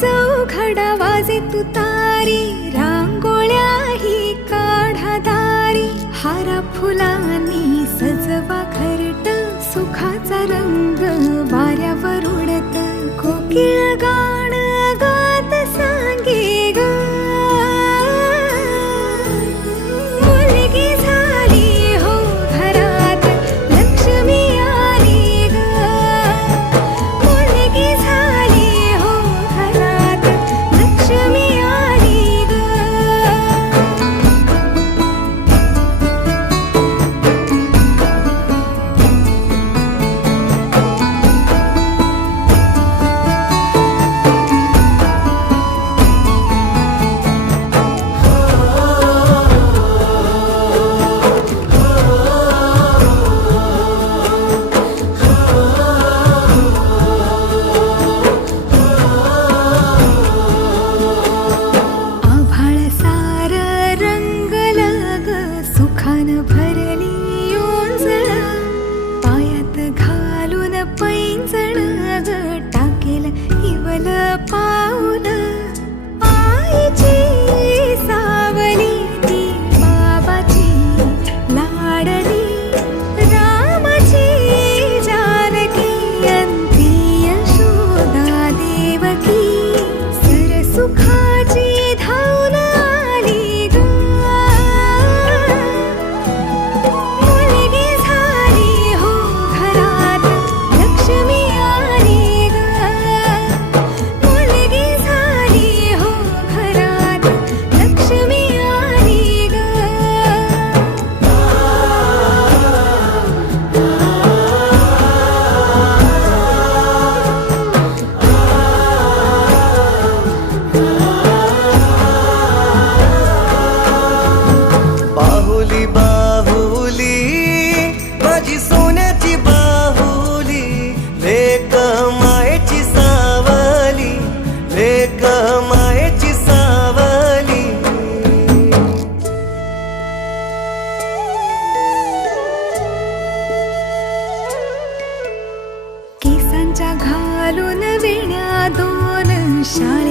चौघडा वाजे तुतारी, रांगोळ्याही काढा दारी, हारा फुलांनी सजवा घरट, सुखाचा रंग वाऱ्यावर उडत, कोकिळ गाण गात सांगे ग, मुलगी झाली हो घरात, लक्ष्मी आली ग, मुलगी झाली हो घरात, लक्ष्मी आली ग. आभाळ सार रंगलं ग, सुखानं भरली ओंजळ, पायात घालून पैंजण ग, टाकेल इवल पाऊल, आईची सावली ती बाबाची लाडली, रामाची जानकी अंती यशोदा देवकी, सरसुखाची धावून आली ग, मुलगी झाली हो घरात, लक्ष्मी आली ग, मुलगी झाली हो घरात, लक्ष्मी आली ग. बाहुली बाहुली माझी सोन्याची बाहुली, लेक मायेची सावली, लेक मायेची सावली. केसांच्या घालून वेण्या दोन, शाळे